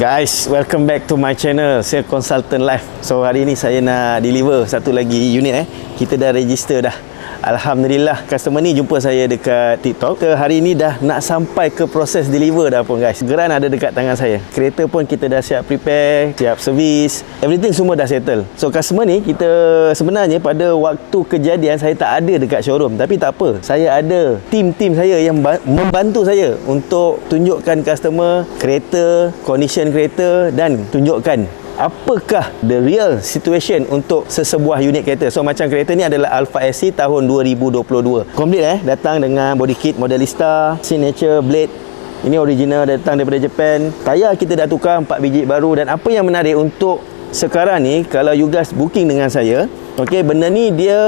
Guys, welcome back to my channel, Sales Consultant Live. So hari ni saya nak deliver satu lagi unit Kita dah register dah. Alhamdulillah, customer ni jumpa saya dekat TikTok. Hari ni dah nak sampai ke proses deliver dah pun guys. Geran ada dekat tangan saya. Kereta pun kita dah siap prepare, siap servis. Everything semua dah settle. So customer ni kita sebenarnya pada waktu kejadian saya tak ada dekat showroom. Tapi tak apa, saya ada tim saya yang membantu saya untuk tunjukkan customer kereta, condition kereta dan tunjukkan apakah the real situation untuk sesebuah unit kereta. So macam kereta ni adalah Alfa SC tahun 2022. Complete datang dengan body kit Modelista, signature blade. Ini original, datang daripada Japan. Tayar kita dah tukar 4 biji baru. Dan apa yang menarik untuk sekarang ni, kalau you guys booking dengan saya, okay, benda ni dia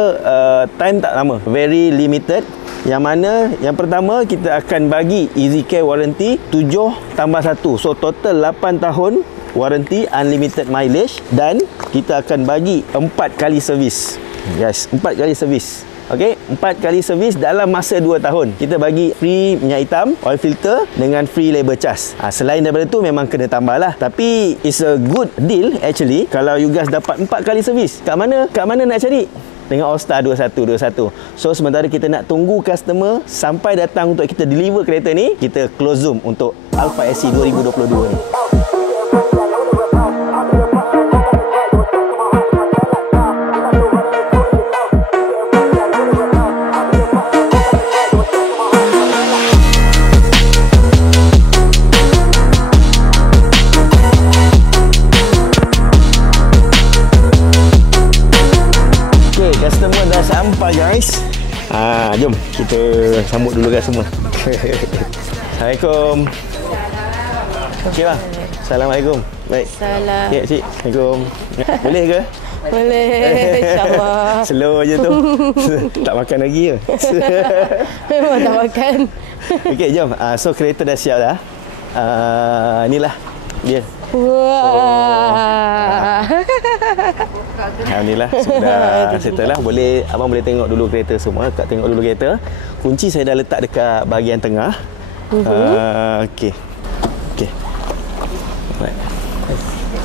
time tak lama, very limited. Yang mana yang pertama kita akan bagi easy care warranty 7 tambah 1. So total 8 tahun warranty, unlimited mileage, dan kita akan bagi 4 kali servis. Guys, 4 kali servis. Okey, 4 kali servis dalam masa 2 tahun. Kita bagi free minyak hitam, oil filter dengan free labor charge. Selain daripada tu memang kena tambah lah. Tapi it's a good deal actually kalau you guys dapat 4 kali servis. Kat mana nak cari? Dengan All Star 2121. So sementara kita nak tunggu customer sampai datang untuk kita deliver kereta ni, kita close zoom untuk Alfa SC 2022 ni. Customer dah sampai guys. Jom kita sambut dulu guys semua. Assalamualaikum. Okey bang. Assalamualaikum. Baik. Salam. Okey cik. Assalamualaikum. Boleh ke? Boleh, insyaAllah. Slow je tu. Tak makan lagi ke? Memang tak makan. Okey jom. So kereta dah siap dah. Inilah dia. Wah. Alhamdulillah sudah settle lah. Abang boleh tengok dulu kereta semua. Tengok dulu kereta. Kunci saya dah letak dekat bahagian tengah. Okey. Right.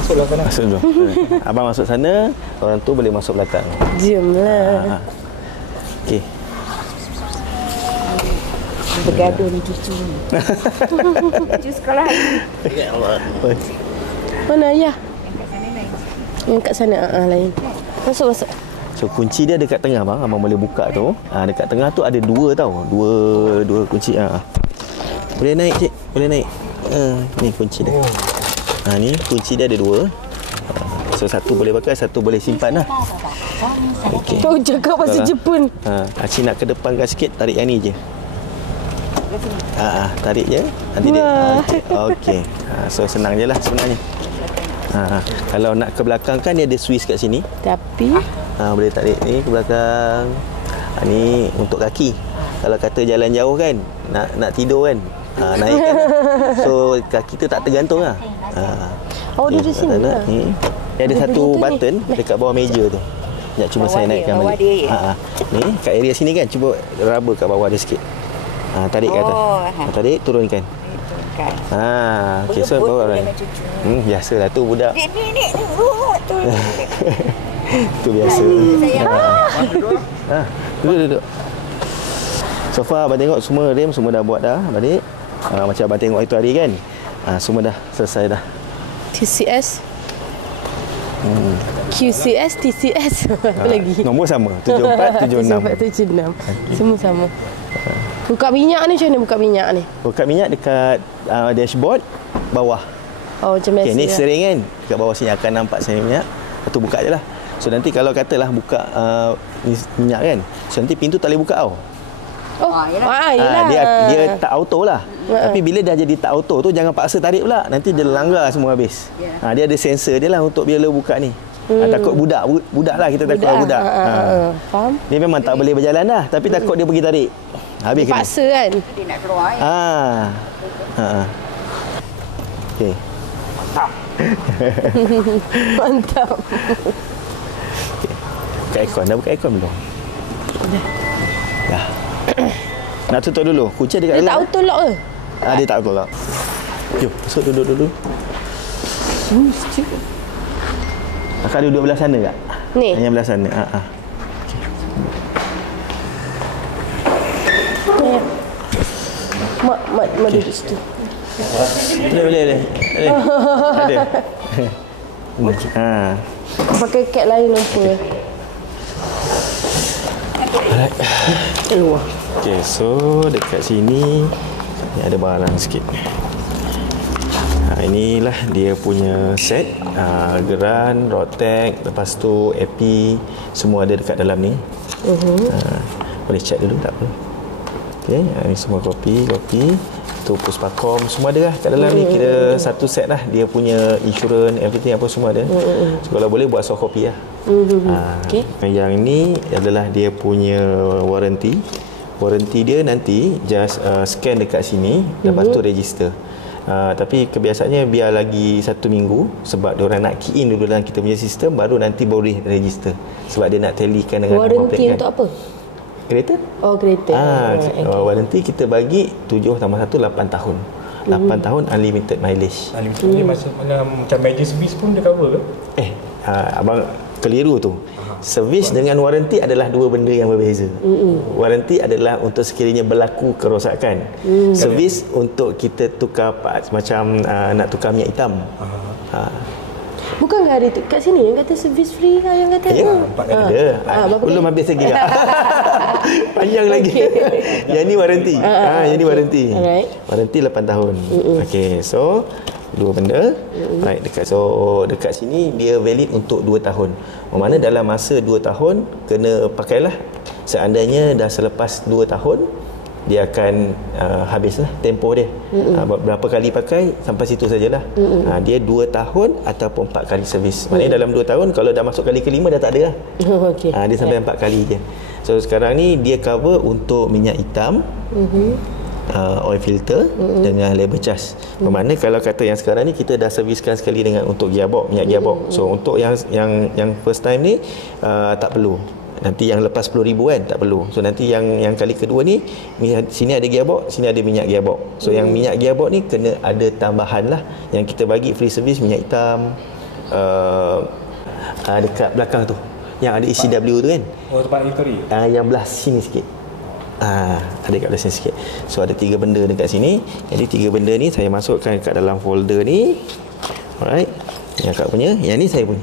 Masuk dulu. Abang masuk sana, orang tu boleh masuk belakang. Jomlah. Okey. Bergaduh ni cucu. Cucu sekolah. Ya Allah. Mana ayah? Yang kat sana lain. Masuk. So kunci dia dekat tengah bang, abang boleh buka tu. Dekat tengah tu ada dua tau. Dua kunci. Boleh naik cik, boleh naik. Ni kunci dia. Ni kunci dia ada dua. So satu boleh pakai, satu boleh simpan lah. Okey. Kau cakap bahasa Jepun. Cik nak ke depan sikit, tarik yang ni je. Tarik je. Nanti dia. Okey. So senang je lah sebenarnya. Kalau nak ke belakang kan dia ada switch kat sini. Tapi boleh tarik ni ke belakang. Ni untuk kaki. Kalau kata jalan jauh kan, nak tidur kan, naik kan. So kaki tu tak tergantung lah. dia di sini lah. Dia ada satu button dekat bawah meja tu. Sekejap cuba saya naikkan balik. Ni kat area sini kan, cuba raba kat bawah dia sikit. Tarik ke atas. Tarik, turunkan. Okey, so bawa orang. Biasalah tu budak. Nek. Tu biasa. Duduk. So far abang tengok semua rem semua dah buat dah balik. Macam abang tengok itu hari kan. Semua dah selesai dah. TCS. QCS, TCS. Apa lagi? Nombor sama, 7476. 7476. Semua sama. Buka minyak ni macam mana buka minyak ni? Buka minyak dekat dashboard bawah. Macam biasa. Ni steering kan. Dekat bawah sini akan nampak saya minyak. Lepas tu buka je lah. So nanti kalau katalah buka minyak kan, so nanti pintu tak boleh buka tau. Yelah. Dia tak auto lah. Tapi bila dah jadi tak auto tu, jangan paksa tarik pula. Nanti dia langgar semua habis. Dia ada sensor dia lah untuk bila buka ni. Takut budak lah, kita takut budak. Faham? Dia memang tak boleh berjalan dah, tapi takut dia pergi tarik. Habis kena. Paksa kan? Dia nak keluar. Okey. Mantap. Buka aircon. Dah buka aircon belum? Dah. Nak tutup dulu. Kunci dekat Dia dalam. tak auto lock ke? Dia tak auto lock. Jom, masuk duduk dulu. Akak duduk belah sana tak? Ni. Yang belah sana. Mak duduk situ. Boleh. Ada. Pakai kat lain apa? Keluar. Okay, so dekat sini ni ada barang sikit. Inilah dia punya set. Geran, Rotek, lepas tu AP, semua ada dekat dalam ni. Boleh check dulu, tak apa. Okay, ini semua kopi. Tu Puspakom, semua ada lah kat dalam ni. Kita satu set lah. Dia punya insurans, everything apa semua ada. So kalau boleh buat soft copy lah. Okay. Yang ni adalah dia punya warranty. Warranty dia nanti just scan dekat sini, lepas tu register. Tapi kebiasaannya biar lagi 1 minggu, sebab diorang nak key in dulu dalam kita punya sistem, baru nanti boleh register. Sebab dia nak tallykan dengan warranty number plate untuk apa? Kereta? Oh, kereta. Okay. Warranty kita bagi 7 tambah 1, 8 tahun. 8 tahun unlimited mileage. Unlimited ni macam major service pun dia cover ke? Abang keliru tu. Servis dengan warranty adalah dua benda yang berbeza. Warranty adalah untuk sekiranya berlaku kerosakan. Servis untuk kita tukar parts, macam nak tukar minyak hitam. Bukan hari tu kat sini yang kata service free lah, yang kata. Ya, ada. Belum habis lagi. Panjang lagi. Yang ni warranty. Yang ni warranty. Alright. Warranty 8 tahun. Okey, so dua benda. Right, dekat sini dia valid untuk 2 tahun. Bermakna dalam masa 2 tahun kena pakailah. Seandainya dah selepas 2 tahun dia akan habislah tempoh dia. Berapa kali pakai sampai situ sajalah. Dia 2 tahun ataupun 4 kali servis. Maknanya dalam 2 tahun kalau dah masuk kali ke-5 dah tak ada lah. Okay. Dia sampai 4 kali je. So sekarang ni dia cover untuk minyak hitam, oil filter dengan labor charge. Bermakna kalau kata yang sekarang ni kita dah serviskan sekali dengan untuk gearbox, minyak gearbox. So untuk yang first time ni tak perlu. Nanti yang lepas 10,000 kan tak perlu. So nanti yang kali kedua ni sini ada gearbox, sini ada minyak gearbox. So yang minyak gearbox ni kena ada tambahan lah. Yang kita bagi free service minyak hitam dekat belakang tu yang ada ECW tu kan. Oh, tempat history. Yang belah sini sikit. Ada kat belah sini sikit. So ada 3 benda dekat sini. Jadi 3 benda ni saya masukkan kat dalam folder ni. Alright. Yang Kak punya, yang ni saya punya.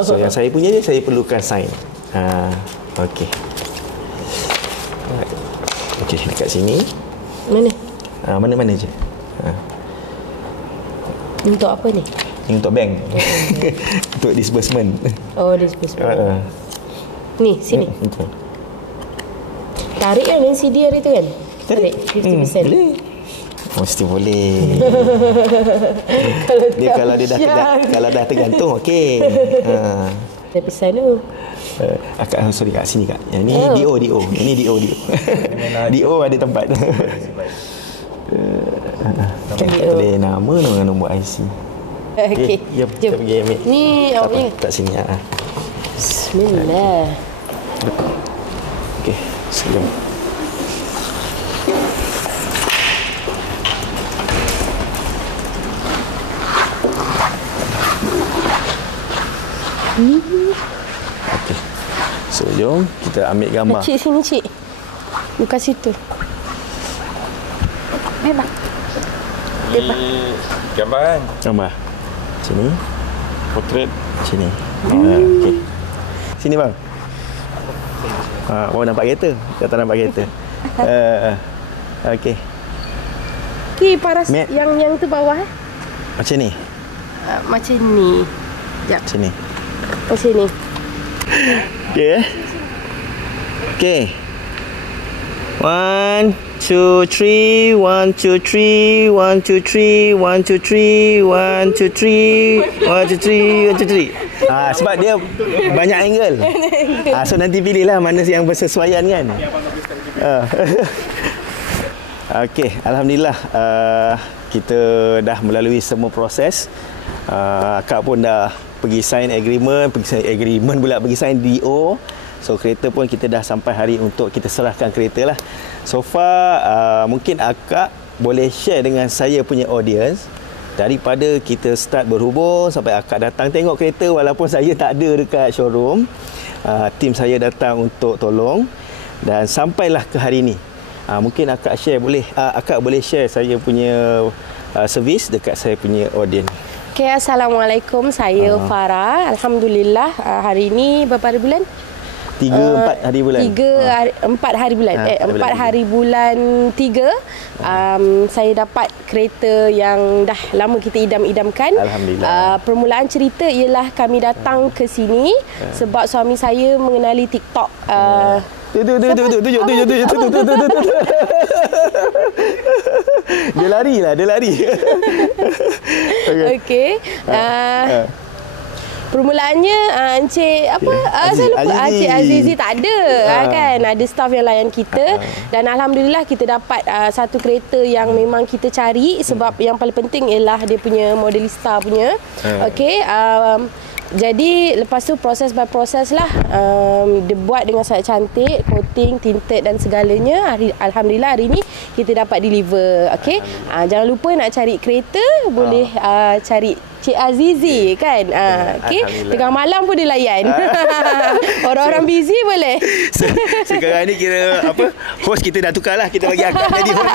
So yang saya punya ni saya perlukan sign. Okey. Okey, dekat sini. Mana? Mana-mana je. Untuk apa ni? Ini untuk bank. Untuk disbursement. Oh, disbursement. Ni, sini. Betul. Tarik kan NCD hari tu kan? Tarik 50%. Boleh. Mesti boleh. Dia kalau dah tergantung, okey. Saya pesan tu. Sorry Kak, sini Kak. Yang ni DO. Yang ni DO. DO ada tempat. Boleh nama dengan nombor IC. Okey. Jom kita pergi ambil. Ni awaknya. Tak sini. Bismillah. Okey, sebelum. Okey. So jom kita ambil gambar. Cik sini cik. Bukan situ. Memang. Gambar kan? Gambar. Sini. Portrait. Sini. Okey. Sini bang. Baru nampak kereta. Dah tak nampak kereta. Okey. Ni paras Mat. yang tu bawah Macam ni. macam ni. Jap. Macam ni. Macam ni. Okey. Okey. 1 2 3 1 2 3 1 2 3 1 2 3 1 2 3 1 2 3 1 2 3. Sebab dia banyak angle. So nanti pilihlah mana yang bersesuaian kan. Okey, alhamdulillah kita dah melalui semua proses. Kak pun dah pergi sign agreement, pergi sign DO. So kereta pun kita dah sampai hari untuk kita serahkan kereta lah. So far mungkin akak boleh share dengan saya punya audience daripada kita start berhubung sampai akak datang tengok kereta, walaupun saya tak ada dekat showroom, tim saya datang untuk tolong dan sampailah ke hari ini. Mungkin akak boleh share saya punya servis dekat saya punya audience. Okay, Assalamualaikum. Saya Farah. Alhamdulillah, hari ini berapa hari bulan? 4 hari bulan. 4 hari bulan. 4 hari bulan 3. Saya dapat kereta yang dah lama kita idam-idamkan. Alhamdulillah. Permulaan cerita ialah kami datang ke sini sebab suami saya mengenali TikTok. Tunjuk. Dia lari. Okey. Permulaannya Encik apa? Saya lupa. Encik Azizi tak ada kan. Ada staff yang layan kita dan alhamdulillah kita dapat satu kereta yang memang kita cari sebab yang paling penting ialah dia punya modelista punya. Okey. Jadi lepas tu proses by proses lah, dia buat dengan sangat cantik, coating, tinted dan segalanya. Alhamdulillah hari ni kita dapat deliver. Okey, jangan lupa nak cari kereta boleh cari Cik Azizi kan. Okey, tengah malam pun dia layan. Orang-orang busy boleh. Sekarang ni kira apa? Host kita dah tukar lah, kita bagi akak jadi host.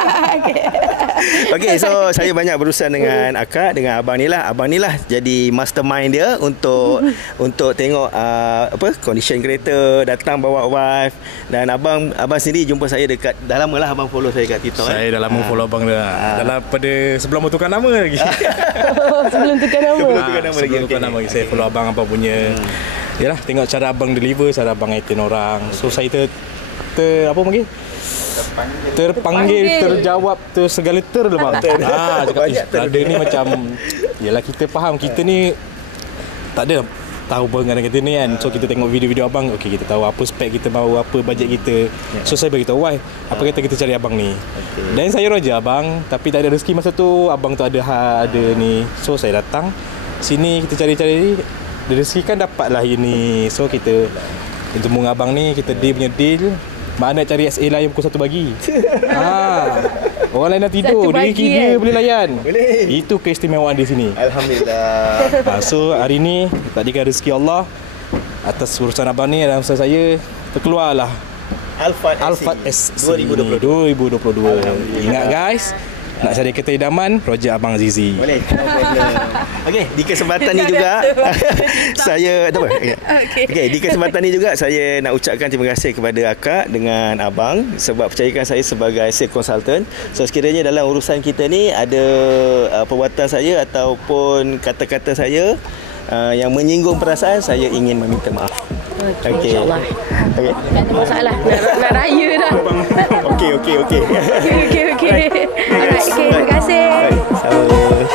Okey, so saya banyak berurusan dengan akak, dengan abang ni lah. Abang ni lah jadi mastermind dia untuk tengok condition kereta, datang bawa wife. Dan abang sendiri jumpa saya dekat, dah lama lah abang follow saya kat TikTok. Saya dah lama follow abang dah. Dalam pada sebelum tukar nama lagi. Sebelum tukar nama. Sebelum tukar nama lagi. Saya follow abang punya. Yalah, tengok cara abang deliver, cara abang entertain orang. So saya terpanggil, terjawab, segala bang. Cakap ada ni macam, yalah kita faham kita ni tak ada tahu dengan kita ni kan. So kita tengok video-video abang, okey kita tahu apa spek kita mahu, apa bajet kita. So saya beritahu why apa kata kita cari abang ni. Dan saya roja abang, tapi tak ada rezeki masa tu. Abang tu ada ni. So saya datang sini, kita cari-cari, rezeki kan dapatlah ini. So kita temu dengan abang ni, kita deal punya deal. Mana cari SA layan pukul 1 pagi. Orang lain dah tidur, dia kira boleh layan. Boleh. Itu keistimewaan di sini. Alhamdulillah. So hari ni tadi kan rezeki Allah atas urusan abang ni dan usaha saya terkeluarlah Alphard S 2022. Ingat guys, nak cari kereta idaman, projek abang Azizi. Boleh. Okey, di kesempatan ni juga saya di kesempatan ni juga saya nak ucapkan terima kasih kepada akak dengan abang sebab percayakan saya sebagai sales consultant. So sekiranya dalam urusan kita ni ada perbuatan saya ataupun kata-kata saya yang menyinggung perasaan, saya ingin meminta maaf. Okey, insya-Allah. Okey. Tak ada masalah. Nak raya dah. Okey. Okey. Alright, terima kasih. Sama.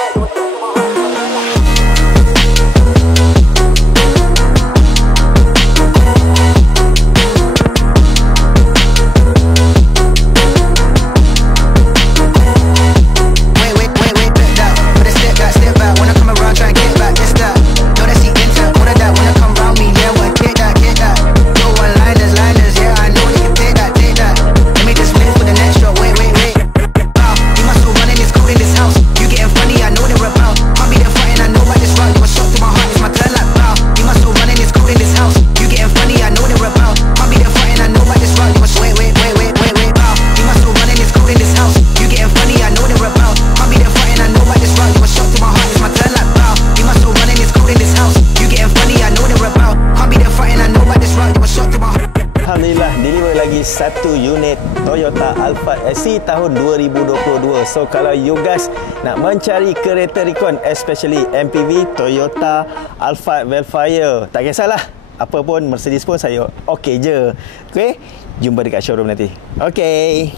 Satu unit Toyota Alphard SE tahun 2022. So kalau you guys nak mencari kereta recon, especially MPV Toyota Alphard Velfire, tak kisahlah apa pun, Mercedes pun saya okey je. Okey, jumpa dekat showroom nanti. Okey.